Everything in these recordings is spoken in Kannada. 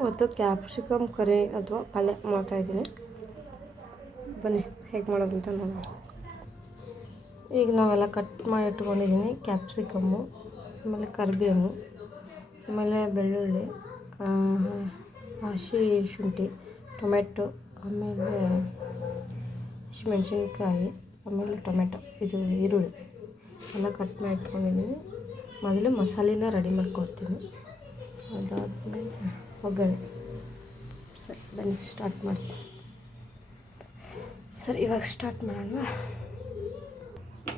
ಇವತ್ತು ಕ್ಯಾಪ್ಸಿಕಮ್ ಕರಿ ಅಥವಾ ಪಲ್ಯ ಮಾಡ್ತಾಯಿದ್ದೀನಿ. ಬನ್ನಿ ಹೇಗೆ ಮಾಡೋದು ಅಂತ ನೋಡೋಣ. ಈಗ ನಾವೆಲ್ಲ ಕಟ್ ಮಾಡಿ ಇಟ್ಕೊಂಡಿದ್ದೀನಿ. ಕ್ಯಾಪ್ಸಿಕಮ್ಮು, ಆಮೇಲೆ ಕರಿಬೇವು, ಆಮೇಲೆ ಬೆಳ್ಳುಳ್ಳಿ, ಹಸಿ ಶುಂಠಿ, ಟೊಮೆಟೊ, ಆಮೇಲೆ ಹಸಿಮೆಣ್ಸಿನ್ಕಾಯಿ, ಆಮೇಲೆ ಟೊಮೆಟೊ, ಇದು ಈರುಳ್ಳಿ ಎಲ್ಲ ಕಟ್ ಮಾಡಿ ಇಟ್ಕೊಂಡಿದ್ದೀನಿ. ಮೊದಲು ಮಸಾಲೆನ ರೆಡಿ ಮಾಡ್ಕೊಳ್ತೀನಿ. ಅದಾದಮೇಲೆ ಒಗ್ಗರಣೆ. ಸರಿ ಬನ್ನಿ ಸ್ಟಾರ್ಟ್ ಮಾಡ್ತೀನಿ. ಸರಿ ಇವಾಗ ಸ್ಟಾರ್ಟ್ ಮಾಡೋಣ.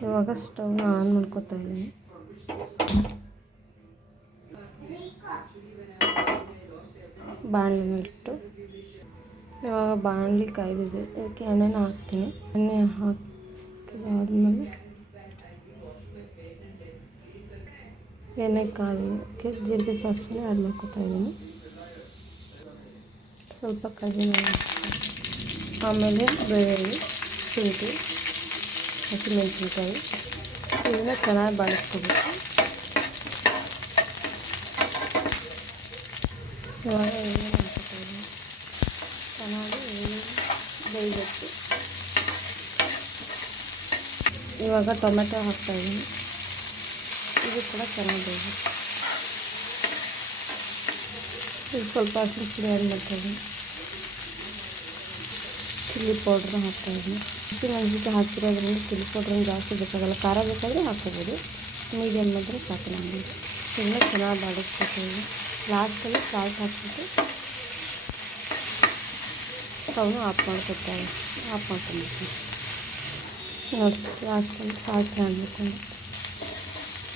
ಇವಾಗ ಸ್ಟವ್ನ ಆನ್ ಮಾಡ್ಕೊತಾ ಇದ್ದೀನಿ. ಬಾಣಲಿನ ಇಟ್ಟು ಇವಾಗ ಬಾಣಲಿ ಕಾಯ್ದಿದೆ. ಅದಕ್ಕೆ ಎಣ್ಣೆನ ಹಾಕ್ತೀನಿ. ಎಣ್ಣೆ ಹಾಕಿದಾದ್ಮೇಲೆ ಎಣ್ಣೆ ಕಾಯೋಕ್ಕೆ ಜೀರಿಗೆ ಸಾಸಿವೆ ಆ್ಯಡ್ ಮಾಡ್ಕೊತಾ ಇದ್ದೀನಿ. ಸ್ವಲ್ಪ ಕಡಿಮೆ, ಆಮೇಲೆ ಬೆಳ್ಳುಳ್ಳಿ, ಶುಂಠಿ, ಹಸಿಮೆಣಸಿನ್ಕಾಯಿ ಇದನ್ನ ಚೆನ್ನಾಗಿ ಬಾಡಿಸ್ಕೋಬೇಕು. ಇವಾಗ ಎಣ್ಣೆ ಹಾಕ್ತಾ ಇದ್ದೀನಿ. ಚೆನ್ನಾಗಿ ಬೇಯಬೇಕು. ಇವಾಗ ಟೊಮೆಟೊ ಹಾಕ್ತಾಯಿದ್ದೀನಿ. ಇದು ಕೂಡ ಚೆನ್ನಾಗಿ ಬೇಯಬೇಕು. ಇದು ಸ್ವಲ್ಪ ಹಸಿ ಆ್ಯಡ್ ಮಾಡ್ತಾಯಿದ್ದೀನಿ. ಚಿಲ್ಲಿ ಪೌಡ್ರನ್ನ ಹಾಕ್ತಾಯಿದ್ದೀನಿ. ಹಸಿಮೆಣಸಿನ್ಕಾಯಿ ಹಾಕಿರೋದ್ರಿಂದ ಚಿಲ್ಲಿ ಪೌಡ್ರನ್ನ ಜಾಸ್ತಿ ಬೇಕಾಗಲ್ಲ. ಖಾರ ಬೇಕಾದರೆ ಹಾಕ್ಕೋಬೋದು. ಮೀಡಿಯಮ್ ಆದರೆ ಸಾಕು ನಮಗೆ. ಇದನ್ನ ಚೆನ್ನಾಗಿ ಬಾಡಿಸ್ಕೊತೀವಿ. ಲಾಸ್ಟಲ್ಲಿ ಸಾಲ್ಟ್ ಹಾಕ್ಬಿಟ್ಟು ಸ್ಟವ್ನ ಆಫ್ ಮಾಡ್ಕೊತೀನಿ. ನೋಡಿ ಲಾಸ್ಟಲ್ಲಿ ಸಾಲ್ಟ್ ಹಾಕ್ಬೇಕು.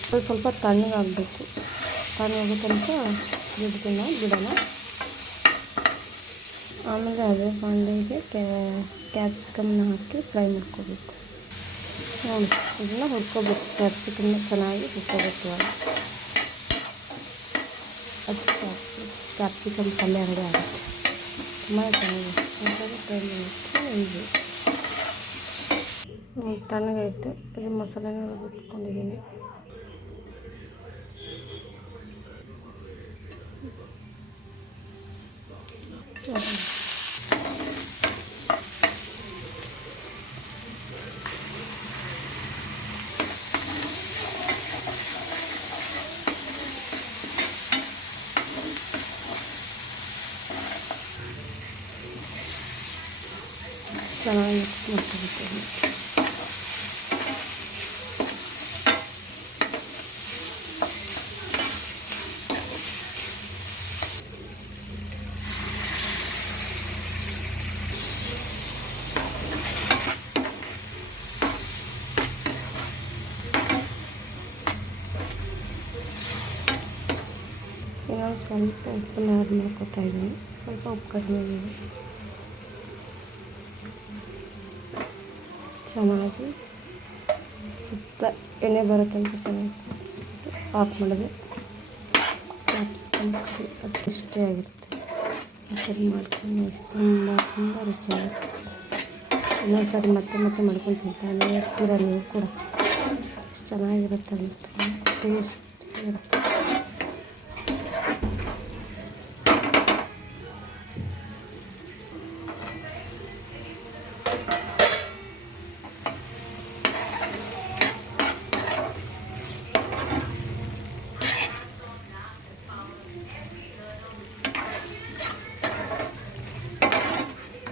ಅದು ಸ್ವಲ್ಪ ತಣ್ಣಗಾಗಬೇಕು. ತಣ್ಣಗಾಗೋ ತನಕ ಬಿಡೋಣ. ಆಮೇಲೆ ಅದೇ ಬಾಣಲೆಗೆ ಕ್ಯಾಪ್ಸಿಕಮ್ನ ಹಾಕಿ ಫ್ರೈ ಮಾಡ್ಕೋಬೇಕು. ನೋಡಿ ಇದನ್ನ ಹುರ್ಕೋಬೇಕು. ಕ್ಯಾಪ್ಸಿಕಮ್ನ ಚೆನ್ನಾಗಿ ಹುರ್ಕೋಬೇಕು. ಅದು ಕ್ಯಾಪ್ಸಿಕಮ್ ಪಲ್ಯ ರೆಡಿ ಆಗುತ್ತೆ. ತುಂಬ ಚೆನ್ನಾಗಿ ಫ್ರೈ ಮಾಡಿ ತಣ್ಣಗೈತೆ. ಇದು ಮಸಾಲೆನ ರುಬ್ಬಿಟ್ಕೊಂಡಿದ್ದೀನಿ. ಚೆನ್ನಾಗಿ ಮಿಕ್ಸ್ ಮಾಡ್ಕೊಳ್ತೀನಿ. ಇನ್ನೊಂದು ಸ್ವಲ್ಪ ಉಪ್ಪನ್ನ ಆ್ಯಡ್ ಮಾಡ್ಕೊತಾ ಇದ್ದೀನಿ. ಸ್ವಲ್ಪ ಉಪ್ಪು ಕಡಿಮೆ ಇದೆ. ಚೆನ್ನಾಗಿ ಸುತ್ತ ಎಣ್ಣೆ ಬರೋ ತನಕ ಚೆನ್ನಾಗಿ ಆಫ್ ಮಾಡಿದೆ. ಕ್ಯಾಪ್ಸಿಕಮ್ ಅದು ಇಷ್ಟೇ ಆಗಿರುತ್ತೆ. ಸರಿ ಮಾಡ್ಕೊಂಡು ನೋಡಿ, ತುಂಬ ರುಚಿಯಾಗಿರುತ್ತೆ. ಇನ್ನೊಂದು ಸಾರಿ ಮತ್ತೆ ಮಾಡ್ಕೊಂಡು ತಿಂತಾನೆ ಇರ್ತೀರ ನೀವು ಕೂಡ. ಎಷ್ಟು ಚೆನ್ನಾಗಿರುತ್ತೆ ಅಂದರೆ ಟೇಸ್ಟ್ ಇರುತ್ತೆ.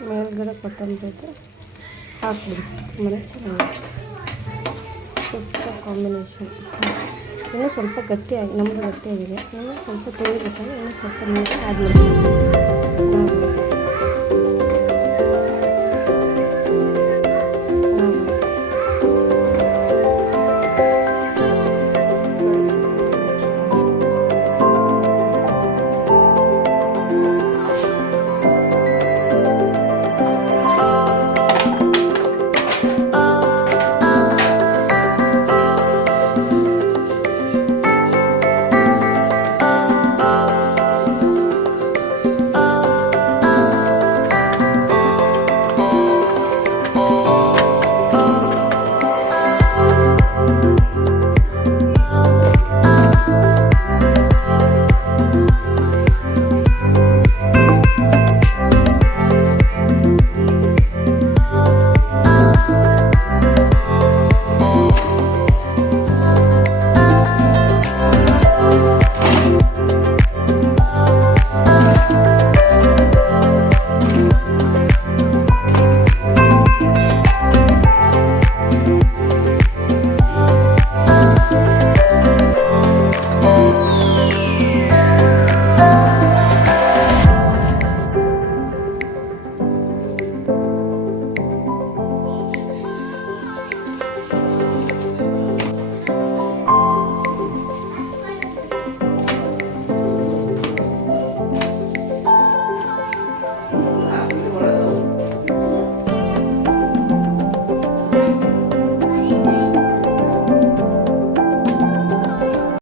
ಮೇಲ್ಗಡೆ ಕೊತ್ತಂಬರಿ ಹಾಕ್ಬಿಡಿ. ತುಂಬಾ ಚೆನ್ನಾಗಿರುತ್ತೆ. Super combination. ಇನ್ನೂ ಸ್ವಲ್ಪ ಗಟ್ಟಿಯಾಗಿ, ನಮ್ಮದು ಗಟ್ಟಿಯಾಗಿದೆ. ಇನ್ನೂ ಸ್ವಲ್ಪ ತೊಳಿಬೇಕಾದ್ರೆ ಇನ್ನೂ ಸ್ವಲ್ಪ ನೀರು ಆ್ಯಡ್ ಮಾಡ್ತೀನಿ.